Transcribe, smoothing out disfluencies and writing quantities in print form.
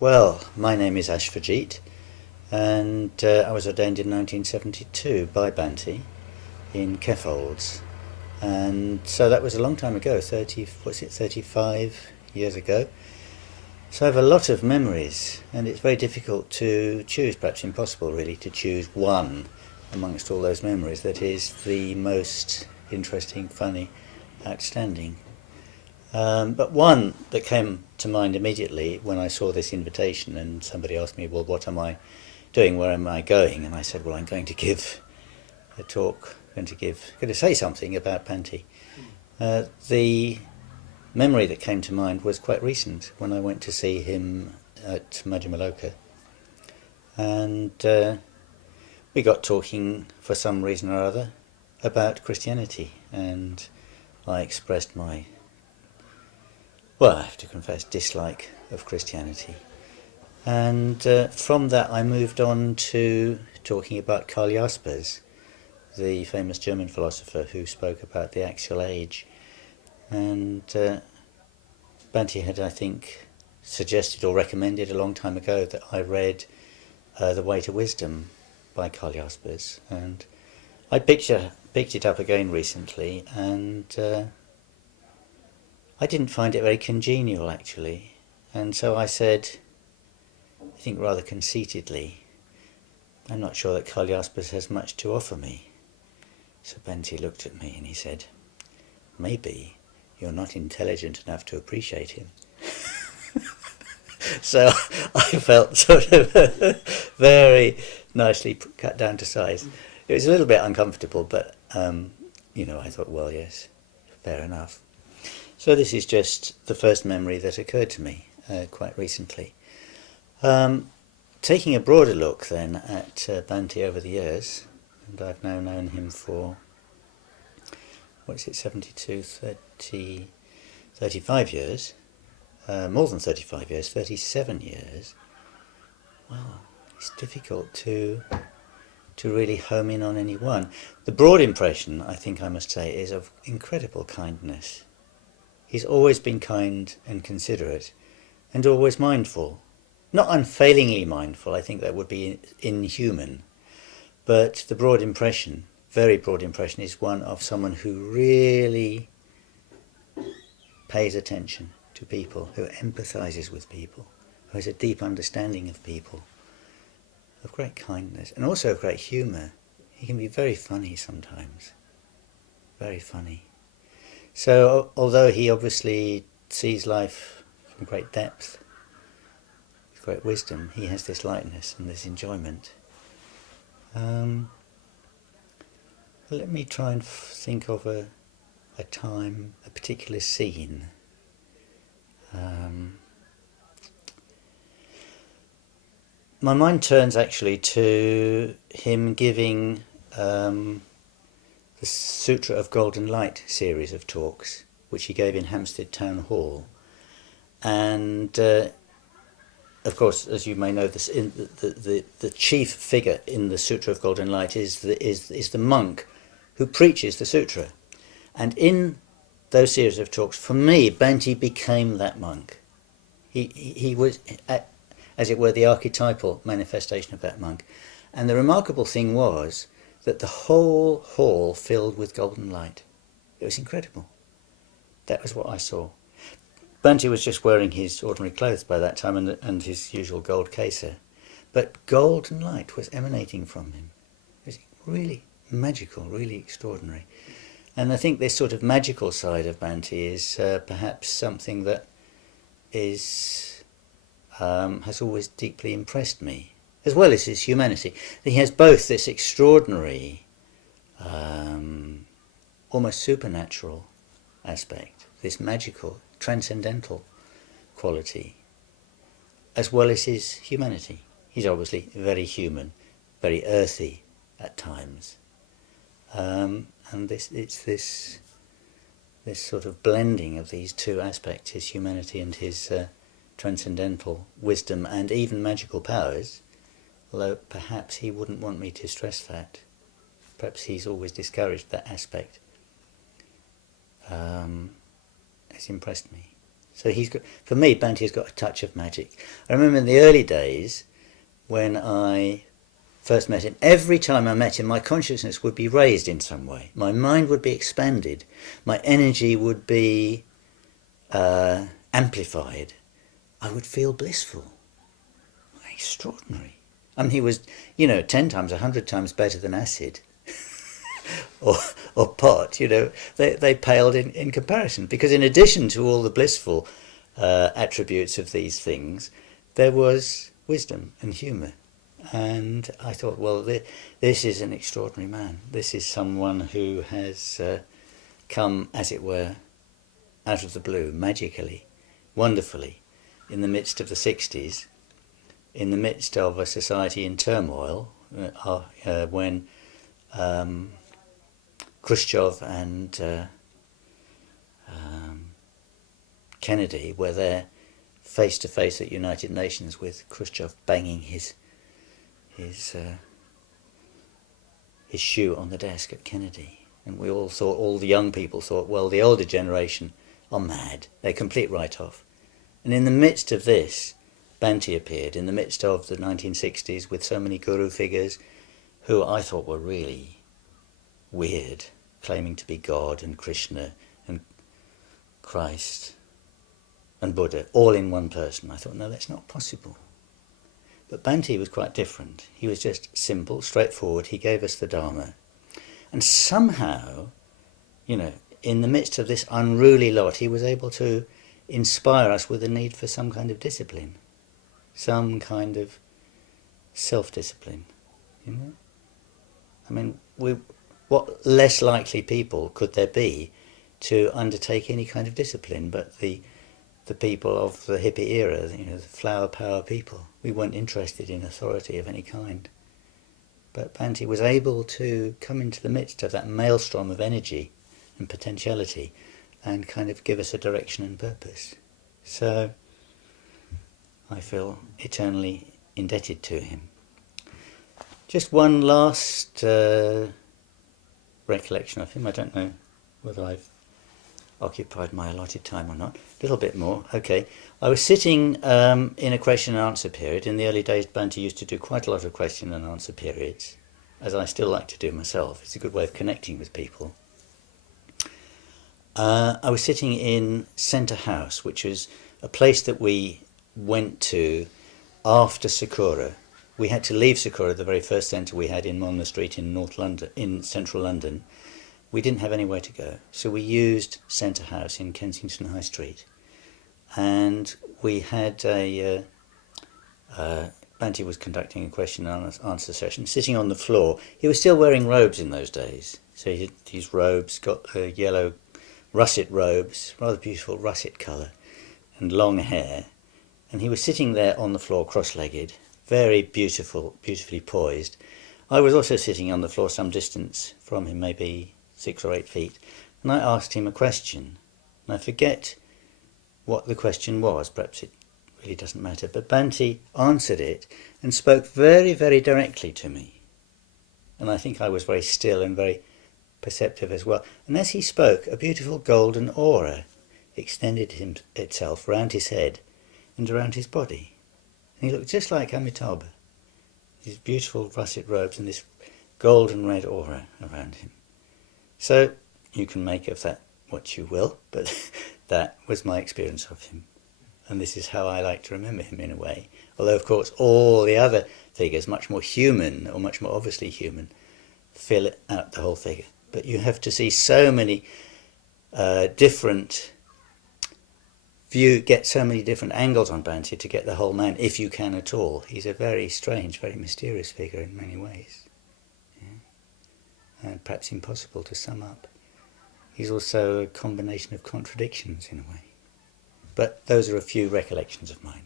Well, my name is Asvajit, and I was ordained in 1972 by Bhante in Kefolds. And so that was a long time ago, 35 years ago. So I have a lot of memories, and it's very difficult to choose, perhaps impossible really, to choose one amongst all those memories that is the most interesting, funny, outstanding. But one that came to mind immediately when I saw this invitation and somebody asked me, well, what am I doing? Where am I going? And I said, well, I'm going to give a talk, going to say something about Bhante. The memory that came to mind was quite recent when I went to see him at Majjhimaloka. And we got talking for some reason or other about Christianity, and I expressed my, well, I have to confess, dislike of Christianity. And from that I moved on to talking about Karl Jaspers, the famous German philosopher who spoke about the axial age. And Bhante had, I think, suggested or recommended a long time ago that I read The Way to Wisdom by Karl Jaspers. And I picked it up again recently, and I didn't find it very congenial, actually. And so I said, I think rather conceitedly, I'm not sure that Karl Jaspers has much to offer me. So Bhante looked at me and he said, maybe you're not intelligent enough to appreciate him. So I felt sort of very nicely cut down to size. It was a little bit uncomfortable, but I thought, well, yes, fair enough. So this is just the first memory that occurred to me quite recently. Taking a broader look then at Bhante over the years, and I've now known him for, 72, 30, 35 years, more than 35 years, 37 years. Well, it's difficult to really home in on any one. The broad impression, I think I must say, is of incredible kindness. He's always been kind and considerate, and always mindful. Not unfailingly mindful, I think that would be inhuman. But the broad impression, very broad impression, is one of someone who really pays attention to people, who empathizes with people, who has a deep understanding of people, of great kindness, and also of great humour. He can be very funny sometimes, very funny. So although he obviously sees life from great depth, with great wisdom, he has this lightness and this enjoyment. Let me try and think of a time, a particular scene. My mind turns actually to him giving the Sutra of Golden Light series of talks, which he gave in Hampstead Town Hall. And of course, as you may know, the chief figure in the Sutra of Golden Light is the monk who preaches the sutra. And in those series of talks, for me, Bhante became that monk. He was, as it were, the archetypal manifestation of that monk. And the remarkable thing was that the whole hall filled with golden light. It was incredible. That was what I saw. Bhante was just wearing his ordinary clothes by that time and his usual gold kesa. But golden light was emanating from him. It was really magical, really extraordinary. And I think this sort of magical side of Bhante is perhaps something that has always deeply impressed me, as well as his humanity. He has both this extraordinary, almost supernatural aspect, this magical, transcendental quality, as well as his humanity. He's obviously very human, very earthy at times. And it's this sort of blending of these two aspects, his humanity and his transcendental wisdom and even magical powers, although perhaps he wouldn't want me to stress that. Perhaps he's always discouraged that aspect. It's impressed me. So for me, Bhante has got a touch of magic. I remember in the early days when I first met him, every time I met him, my consciousness would be raised in some way. My mind would be expanded. My energy would be amplified. I would feel blissful. Extraordinary. I mean, he was, 10 times, 100 times better than acid or pot. They paled in comparison. Because in addition to all the blissful attributes of these things, there was wisdom and humour. And I thought, well, this is an extraordinary man. This is someone who has come, as it were, out of the blue, magically, wonderfully, in the midst of the 60s, in the midst of a society in turmoil, when Khrushchev and Kennedy were there face to face at United Nations, with Khrushchev banging his shoe on the desk at Kennedy. And we all thought, all the young people thought, well, the older generation are mad. They're complete write-off. And in the midst of this, Bhante appeared, in the midst of the 1960s, with so many guru figures who I thought were really weird, claiming to be God and Krishna and Christ and Buddha, all in one person. I thought, no, that's not possible. But Bhante was quite different. He was just simple, straightforward. He gave us the Dharma. And somehow, in the midst of this unruly lot, he was able to inspire us with a need for some kind of discipline, some kind of self-discipline. I mean, what less likely people could there be to undertake any kind of discipline but the people of the hippie era, the flower power people. We weren't interested in authority of any kind. But Bhante was able to come into the midst of that maelstrom of energy and potentiality and kind of give us a direction and purpose. So I feel eternally indebted to him. Just one last recollection of him. I don't know whether I've occupied my allotted time or not. A little bit more. Okay. I was sitting in a question and answer period. In the early days, Bhante used to do quite a lot of question and answer periods, as I still like to do myself. It's a good way of connecting with people. I was sitting in Centre House, which was a place that we went to after Sakura. We had to leave Sakura, the very first centre we had in Monmouth Street in North London, in central London. We didn't have anywhere to go, so we used Centre House in Kensington High Street. And we had Bhante was conducting a question and answer session, sitting on the floor. He was still wearing robes in those days. So he had these robes, got yellow russet robes, rather beautiful russet colour, and long hair. And he was sitting there on the floor, cross-legged, very beautifully poised. I was also sitting on the floor some distance from him, maybe 6 or 8 feet, and I asked him a question. And I forget what the question was, perhaps it really doesn't matter, but Bhante answered it and spoke very, very directly to me. And I think I was very still and very perceptive as well. And as he spoke, a beautiful golden aura extended itself round his head and around his body. And he looked just like Amitabha, his beautiful russet robes and this golden red aura around him. So you can make of that what you will, but that was my experience of him. And this is how I like to remember him in a way. Although, of course, all the other figures, much more human, or much more obviously human, fill out the whole figure. But you have to see so many different get so many different angles on Bhante to get the whole man, if you can at all. He's a very strange, very mysterious figure in many ways. And perhaps impossible to sum up. He's also a combination of contradictions in a way. But those are a few recollections of mine.